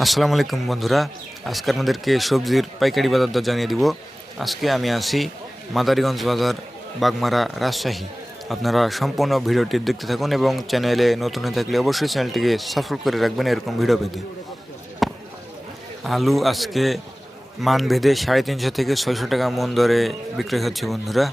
আসসালামু আলাইকুম বন্ধুরা, আজকে আপনাদেরকে সবজির পাইকারি বাজার দর জানিয়ে দিব। আজকে আমি আছি মাদারীগঞ্জ বাজার, বাগমারা, রাজশাহী। আপনারা সম্পূর্ণ ভিডিওটি দেখতে থাকুন এবং চ্যানেলে নতুন হয়ে থাকলে অবশ্যই চ্যানেলটিকে সাবস্ক্রাইব করে রাখবেন এরকম ভিডিও পেতে। আলু আজকে মান ভেদে 350 থেকে 600 টাকা মন দরে বিক্রি হচ্ছে বন্ধুরা।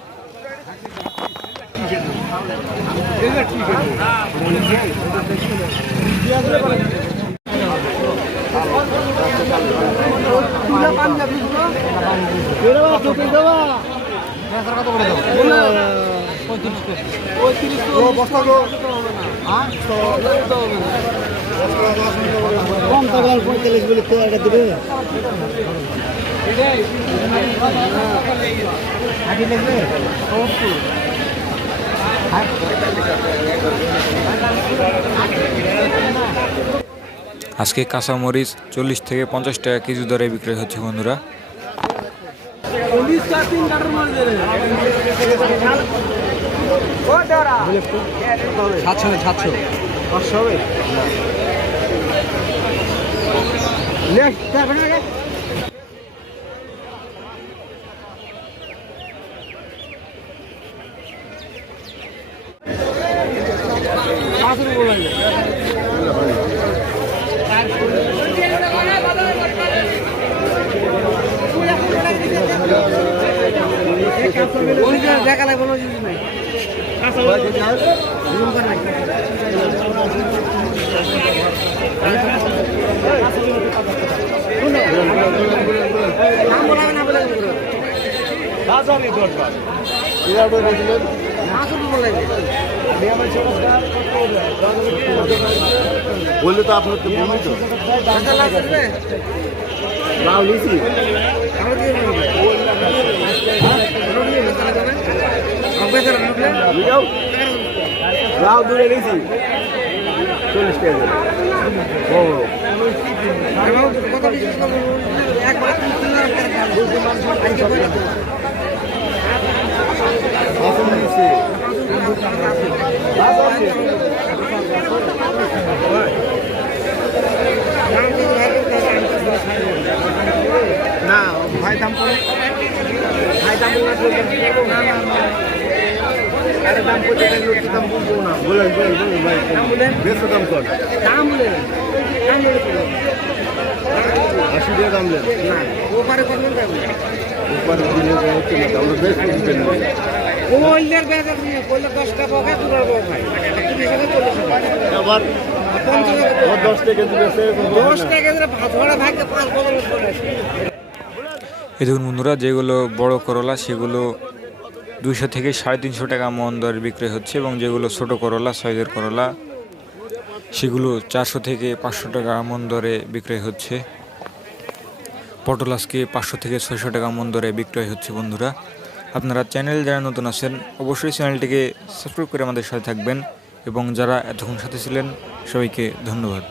কম টাকা 45 বলে তো এটা দিবে আজকে কাঁচামরিচ 40 থেকে 50 টাকা কেজি দরে বিক্রি হচ্ছে বন্ধুরা। বললে তো আপনার তো বলবি তো লাউ লিছি লাউ দূরে লিছি 40 টাকা না ভাই দাম করে ভাই দাম আরে দাম করতে দাম বলবো না বলেন ভাই দাম বলেন বেশি দাম কর দাম বলেন 80 টাকা দাম নেন না ওপারে করবেন ওপারে দিলে হচ্ছে না আমরা বেশ দিতে না ওইলের বেজার নিয়ে কইলে 10 টাকা পাবে পুরো ভাই তুমি হিসাবে চলে আবার 10 টাকা দিবেছে 10 টাকা দিলে ভাড়া ভাগে 5 বছর করে এই দেখুন বন্ধুরা, যেগুলো বড় করলা সেগুলো 200 থেকে 350 টাকা মন দরে বিক্রি হচ্ছে এবং যেগুলো ছোট করলা সাইজের করলা সেগুলো 400 থেকে 500 টাকা মন দরে বিক্রয় হচ্ছে। পটল আজকে 500 থেকে 600 টাকা মন দরে বিক্রয় হচ্ছে বন্ধুরা। আপনারা চ্যানেল যারা নতুন আছেন অবশ্যই চ্যানেলটিকে সাবস্ক্রাইব করে আমাদের সাথে থাকবেন এবং যারা এতক্ষণ সাথে ছিলেন সবাইকে ধন্যবাদ।